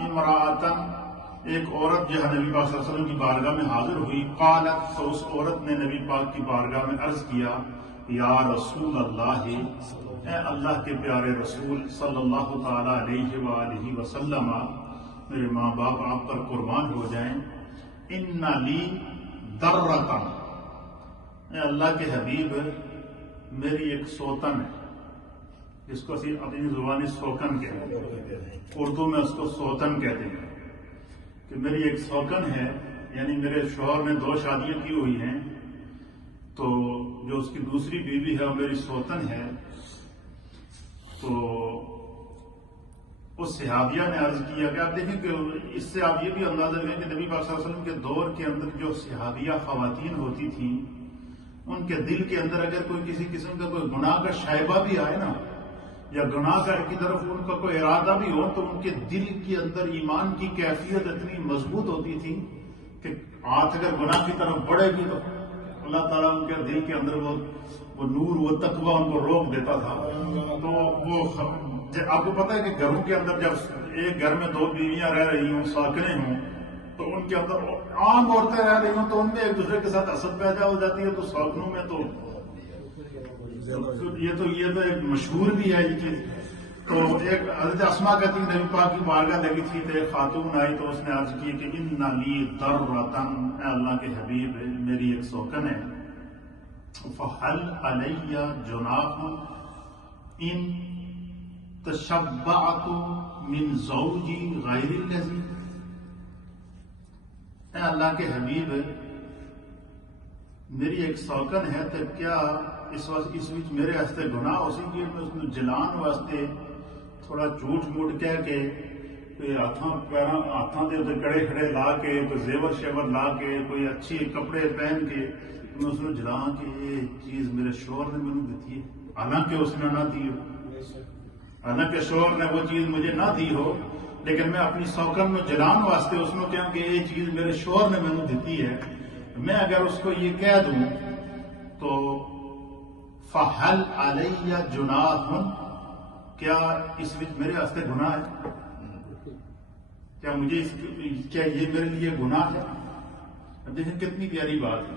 امراۃن ایک عورت جو ہے نبی پاک صلی اللہ علیہ وسلم کی بارگاہ میں حاضر ہوئی، قالت تو اس عورت نے نبی پاک کی بارگاہ میں عرض کیا، یا رسول اللہ، اے اللہ کے پیارے رسول صلی اللہ تعالی علیہ وآلہ وسلم، میرے ماں باپ آپ پر قربان ہو جائیں، ان لی درۃ، اے اللہ کے حبیب میری ایک سوتن ہے، جس کو اپنی زبانی سوکن کہتے ہیں، اردو میں اس کو سوتن کہتے ہیں، کہ میری ایک سوکن ہے، یعنی میرے شوہر نے 2 شادیاں کی ہوئی ہیں، تو جو اس کی دوسری بیوی ہے وہ میری سوتن ہے۔ تو اس صحابیہ نے عرض کیا کہ آپ دیکھیں کہ اس سے آپ یہ بھی اندازہ لیں کہ نبی پاک صلی اللہ علیہ وسلم کے دور کے اندر جو صحابیہ خواتین ہوتی تھیں، ان کے دل کے اندر اگر کوئی کسی قسم کا کوئی گناہ کا شائبہ بھی آئے نا، یا گناہ کی طرف ان کا کوئی ارادہ بھی ہو، تو ان کے دل کے اندر ایمان کی کیفیت اتنی مضبوط ہوتی تھی کہ ہاتھ اگر گناہ کی طرف بڑھے گی تو اللہ تعالیٰ ان کے دل کے اندر وہ نور، وہ تقوی ان کو روک دیتا تھا۔ تو وہ آپ کو پتہ ہے کہ گھروں کے اندر جب ایک گھر میں 2 بیویاں رہ رہی ہوں، ساکنے ہوں، تو ان کے اندر عام عورتیں رہ رہی ہوں تو ان میں ایک دوسرے کے ساتھ حسد پیدا ہو جاتی ہے، تو ساکنوں میں تو یہ تو ایک مشہور بھی ہے یہ چیز۔ تو ایک حضرت اسماء کہتی ہیں نبی پاک کی بارگاہ لگی تھی تو ایک خاتون آئی تو اس نے عرض کی کہ ان لی درۃ، اے اللہ کے حبیب میری ایک سوکن ہے، فہل علی جناح ان تشبعت من زوجی غیر الذی، اے اللہ کے حبیب میری ایک سوکن ہے، تو کیا اس وقت میرے واسطے گناہ ہو سی کہ میں اس میں جلان واسطے تھوڑا جھوٹ موٹ کہہ کے کوئی ہاتھاں دے کڑے کھڑے لا کے، کوئی زیور شیور لا کے، کوئی اچھی کپڑے پہن کے میں اس میں جلاں کہ یہ چیز میرے شوہر نے مجھے دیتی ہے، حالانکہ اس نے نہ دی ہو، حالانکہ شوہر نے وہ چیز مجھے نہ دی ہو، لیکن میں اپنی سوکن میں جلان واسطے اس میں کہوں کہ یہ چیز میرے شوہر نے مجھے دیتی ہے، میں اگر اس کو یہ کہہ دوں تو فہل علی جناح، کیا اس وچ میرے واسطے گناہ ہے؟ کیا یہ میرے لیے گناہ ہے؟ اب دیکھیں کتنی پیاری بات ہے،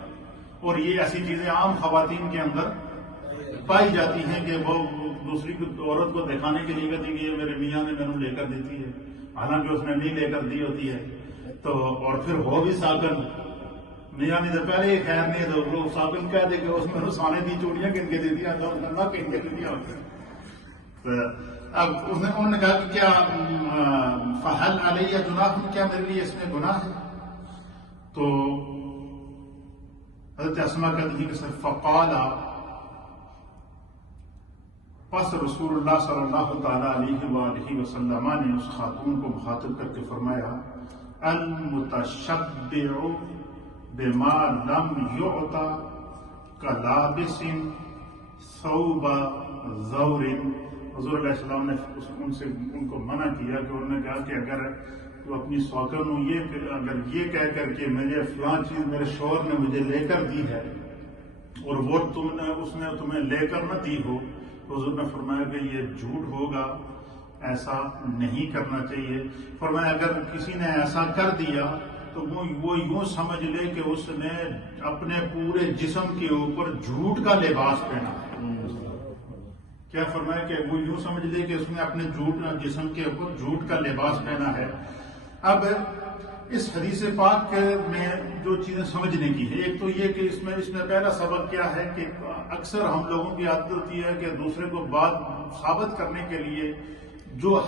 اور یہ ایسی چیزیں عام خواتین کے اندر پائی جاتی ہیں کہ وہ دوسری عورت کو دکھانے کے لیے کہتی کہ یہ میرے میاں نے مینوں لے کر دیتی ہے، حالانکہ اس نے نہیں لے کر دی ہوتی ہے، تو اور پھر ہو بھی ساکن، میاں نے تو پہلے ہی خیر نہیں تو لوگ ساکن کہہ دے کہ اس میں سونے دی چوڑیاں کن کے دے دیا، نہ کن کے دے دیا ہوتا ہے۔ اب انہوں نے کہا کہ کیا فہل علی جناح، کیا میرے لیے اس میں گناہ ہے؟ تو حضرت اسماء کہتی ہیں کہ فقال، پس رسول اللہ صلی اللہ تعالی علیہ وآلہ وسلم نے اس خاتون کو مخاطب کر کے فرمایا، المتشبع بما لم یعط کلابس ثوب زور، حضور علیہ السلام نے ان کو منع کیا کہ انہوں نے کہا کہ اگر تو اپنی سوکن اگر یہ کہہ کر کے مجھے فلاں چیز میرے شوہر نے مجھے لے کر دی ہے اور وہ اس نے تمہیں لے کر نہ دی ہو، تو حضور نے فرمایا کہ یہ جھوٹ ہوگا، ایسا نہیں کرنا چاہیے۔ فرمایا اگر کسی نے ایسا کر دیا تو وہ یوں سمجھ لے کہ اس نے اپنے پورے جسم کے اوپر جھوٹ کا لباس پہنا ہے۔ کیا فرمایا کہ وہ یوں سمجھ لے کہ اس نے اپنے جسم کے اوپر جھوٹ کا لباس پہنا ہے۔ اب اس حدیث پاک میں جو چیزیں سمجھنے کی ہے، ایک تو یہ کہ اس میں پہلا سبق کیا ہے کہ اکثر ہم لوگوں کی عادت ہوتی ہے کہ دوسرے کو بات ثابت کرنے کے لیے جو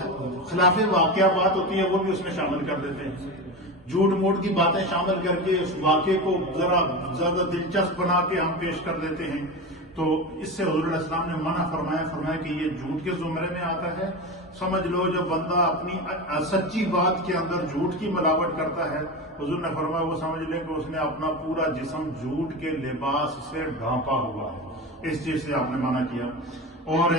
خلاف واقعہ بات ہوتی ہے وہ بھی اس میں شامل کر دیتے ہیں، جھوٹ موٹ کی باتیں شامل کر کے اس واقعے کو ذرا زیادہ دلچسپ بنا کے ہم پیش کر دیتے ہیں۔ تو اس سے حضور علیہ السلام نے منع فرمایا کہ یہ جھوٹ کے زمرے میں آتا ہے۔ سمجھ لو جب بندہ اپنی سچی بات کے اندر جھوٹ کی ملاوٹ کرتا ہے، حضور نے فرمایا وہ سمجھ لیں کہ اس نے اپنا پورا جسم جھوٹ کے لباس سے ڈھانپا ہوا ہے، اس چیز سے آپ نے منع کیا۔ اور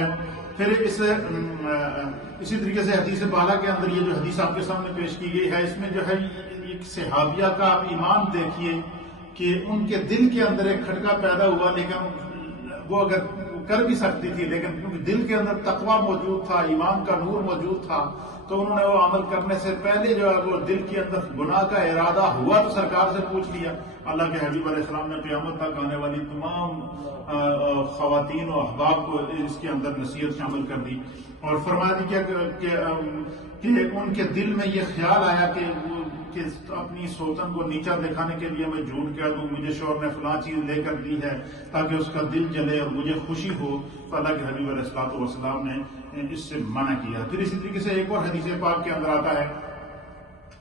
پھر اسی طریقے سے حدیث بالا کے اندر یہ جو حدیث آپ کے سامنے پیش کی گئی ہے، اس میں جو ہے ایک صحابیہ کا آپ ایمان دیکھیے کہ ان کے دل کے اندر ایک کھٹکا پیدا ہوا، لیکن وہ اگر کر بھی سکتی تھی، لیکن کیونکہ دل کے اندر تقویٰ موجود تھا، ایمان کا نور موجود تھا، تو تو انہوں نے وہ عمل کرنے سے پہلے جو ہے وہ دل کے اندر گناہ کا ارادہ ہوا تو سرکار سے پوچھ لیا. اللہ کے حبیب علیہ السلام نے قیامت تک آنے والی تمام خواتین و احباب کو اس کے اندر نصیحت شامل کر دی اور فرما دی کہ ان کے دل میں یہ خیال آیا کہ اپنی سوتن کو نیچا دکھانے کے لیے میں جھوٹ کہہ دوں, مجھے شوہر نے فلاں چیز لے کر دی ہے تاکہ اس کا دل جلے اور مجھے خوشی ہو. تو اللہ کے حبیب علیہ السلام نے اس سے منع کیا. پھر اسی طریقے سے ایک اور حدیث پاک کے اندر آتا ہے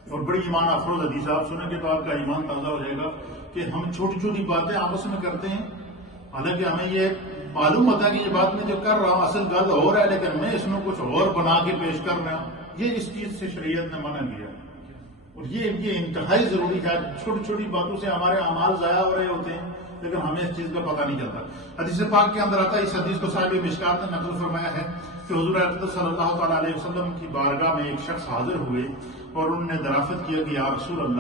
اور بڑی ایمان افروز حدیث, آپ سنیں گے تو آپ کا ایمان تازہ ہو جائے گا کہ ہم چھوٹی چھوٹی باتیں آپس میں کرتے ہیں, حالانکہ ہمیں یہ معلوم ہوتا ہے کہ یہ بات میں جو کر رہا ہوں اصل گل ہو رہا ہے, لیکن میں اس میں کچھ اور بنا کے پیش کر رہا ہوں. یہ اس چیز سے شریعت نے منع کیا اور یہ انتہائی ضروری ہے. چھوٹی چھوٹی باتوں سے ہمارے اعمال ضائع ہو رہے ہوتے ہیں لیکن ہمیں اس چیز کا پتہ نہیں چلتا. حدیث پاک کے اندر آتا ہے, اس حدیث کو صاحب مشکات نے نقل فرمایا ہے کہ حضور اقدس صلی اللہ تعالیٰ علیہ وسلم کی بارگاہ میں ایک شخص حاضر ہوئے اور انہوں نے دریافت کیا کہ یا رسول اللہ